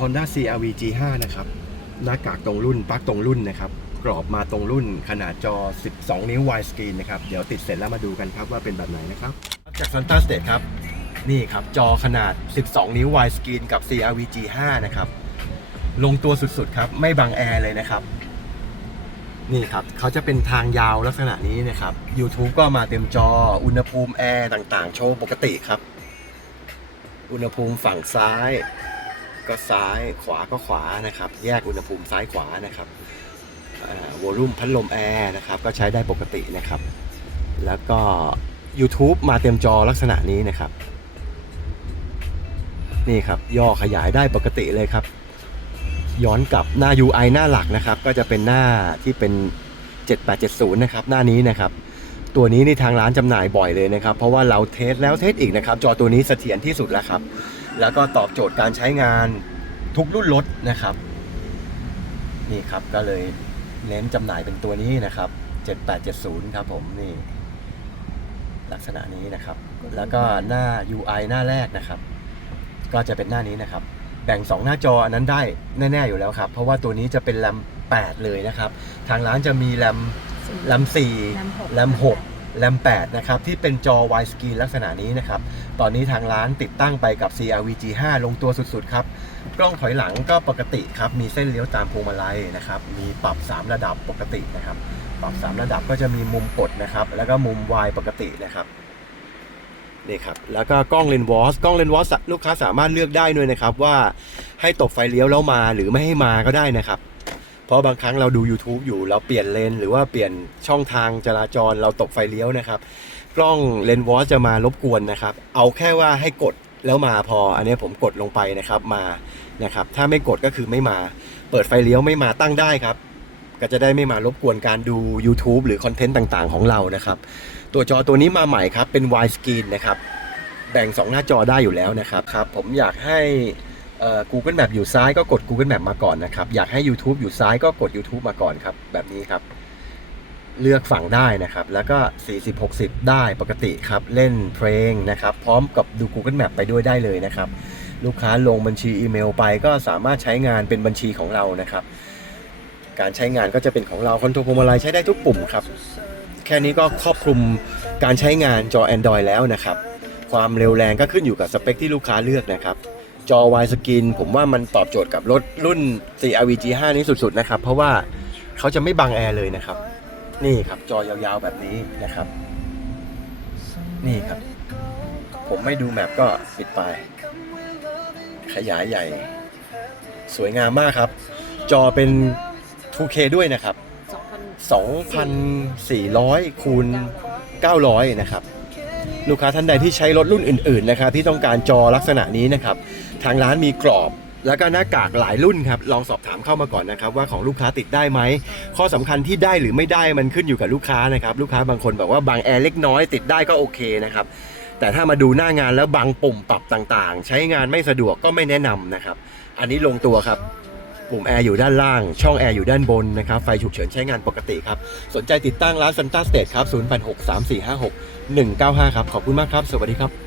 Honda CRV G5 นะครับหน้ากากตรงรุ่นปลั๊กตรงรุ่นนะครับกรอบมาตรงรุ่นขนาดจอ 12 นิ้ว wide screen นะครับเดี๋ยวติดเสร็จแล้วมาดูกันครับว่าเป็นแบบไหนนะครับจาก Santa State ครับนี่ครับจอขนาด 12 นิ้ว wide screen กับ CRV G5 นะครับลงตัวสุดๆครับไม่บังแอร์เลยนะครับนี่ครับเขาจะเป็นทางยาวลักษณะนี้นะครับ YouTube ก็มาเต็มจออุณหภูมิแอร์ต่างๆ โชว์ปกติครับ อุณหภูมิฝั่งซ้าย ก็ซ้ายขวาก็ขวานะครับ แยกอุณหภูมิซ้ายขวานะครับวอลลุ่มพัดลมแอร์นะครับก็ใช้ได้ปกตินะครับ แล้วก็ YouTube มาเต็มจอลักษณะนี้นะครับ นี่ครับย่อขยายได้ปกติเลยครับ ย้อนกลับหน้า UI หน้าหลักนะครับ ก็จะเป็นหน้าที่เป็น 7870 นะครับ หน้านี้นะครับ ตัวนี้นี่ทางร้านจำหน่ายบ่อยเลยนะครับ เพราะว่าเราเทสแล้วเทสอีกนะครับ จอตัวนี้เสถียรที่สุดแล้วครับ แล้วก็ตอบโจทย์การใช้งานทุกรุ่นรถนะครับ นี่ครับก็เลยเน้นจำหน่ายเป็นตัวนี้นะครับ 7870 ครับผมนี่ ลักษณะนี้นะครับ แล้วก็หน้า UI หน้าแรกนะครับ ก็จะเป็นหน้านี้นะครับ แบ่ง 2 หน้าจออันนั้นได้แน่ ๆ อยู่แล้วครับ เพราะว่าตัวนี้จะเป็นแรม8 เลยนะครับ ทางร้านจะมีแรมแรม4แรม6 แรม8นะครับที่เป็นจอ wide screen ลักษณะนี้นะครับ ตอนนี้ทางร้านติดตั้งไปกับ CRV G5 ลงตัวสุดๆครับ กล้องถอยหลังก็ปกติครับ มีเส้นเลี้ยวตามพวงมาลัยนะครับ มีปรับ 3 ระดับปกตินะครับ ปรับ 3 ระดับก็จะมีมุมกดนะครับ แล้วก็มุม Y ปกตินะครับนี่ครับแล้วก็กล้องเลนวอสกล้องเลนวอสลูกค้าสามารถเลือกได้ด้วยนะครับว่าให้ตบไฟเลี้ยวแล้วมาหรือไม่ให้มาก็ได้นะครับ เพราะบางครั้งเราดู YouTube อยู่เราเปลี่ยนเลนหรือว่าเปลี่ยนช่องทางจราจรเราตกไฟเลี้ยวนะครับ กล้องเลนวอสจะมารบกวนนะครับ เอาแค่ว่าให้กดแล้วมาพอ อันนี้ผมกดลงไปนะครับมานะครับ ถ้าไม่กดก็คือไม่มา เปิดไฟเลี้ยวไม่มาตั้งได้ครับ ก็จะได้ไม่มารบกวนการดู YouTube หรือคอนเทนต์ต่างๆ ของเรานะครับ ตัวจอตัวนี้มาใหม่ครับเป็น wide screen นะครับ แบ่ง 2 หน้าจอได้อยู่แล้วนะครับครับ ผมอยากให้ Google Map อยู่ซ้ายก็กด Google Map มาก่อนนะครับ อยากให้ YouTube อยู่ซ้ายก็กด YouTube มาก่อนครับ แบบนี้ครับ เลือกฝั่งได้นะครับ แล้วก็ 40-60 ได้ปกติครับ เล่นเพลงนะครับ พร้อมกับดู Google Map ไปด้วยได้เลยนะครับ ลูกค้าลงบัญชีอีเมลไปก็สามารถใช้งานเป็นบัญชีของเรานะครับ การใช้งานก็จะเป็นของเราคอนโทรลพวงมาลัยใช้ได้ทุกปุ่มครับ แค่นี้ก็ครอบคลุมการใช้งานจอ Android แล้วนะครับ ความเร็วแรงก็ขึ้นอยู่กับสเปคที่ลูกค้าเลือกนะครับ จอ wide screen ผมว่ามันตอบโจทย์กับรถรุ่น CRV G5 นี้สุดๆนะครับ เพราะว่าเขาจะไม่บังแอร์เลยนะครับ นี่ครับจอยาวๆแบบนี้นะครับ นี่ครับ ผมไม่ดูแมปก็ปิดไป ขยายใหญ่ สวยงามมากครับ จอเป็น 2K ด้วยนะครับ 2,400คูณ900 นะครับ ลูกค้าท่านใดที่ใช้รถรุ่นอื่นๆนะครับที่ต้องการจอลักษณะนี้นะครับทางร้านมีกรอบแล้วก็หน้ากากหลายรุ่นครับลองสอบถามเข้ามาก่อนนะครับว่าของลูกค้าติดได้ไหมข้อสำคัญที่ได้หรือไม่ได้มันขึ้นอยู่กับลูกค้านะครับลูกค้าบางคนบอกว่าบางแอร์เล็กน้อยติดได้ก็โอเคนะครับแต่ถ้ามาดูหน้างานแล้วบางปุ่มปรับต่างๆ ใช้งานไม่สะดวกก็ไม่แนะนำนะครับ อันนี้ลงตัวครับ ปุ่มแอร์อยู่ด้านล่าง ช่องแอร์อยู่ด้านบนนะครับ ไฟฉุกเฉินใช้งานปกติครับ สนใจติดตั้งร้านซันต้าสเตทครับ 0863456195 ครับ ขอบคุณมากครับ สวัสดีครับ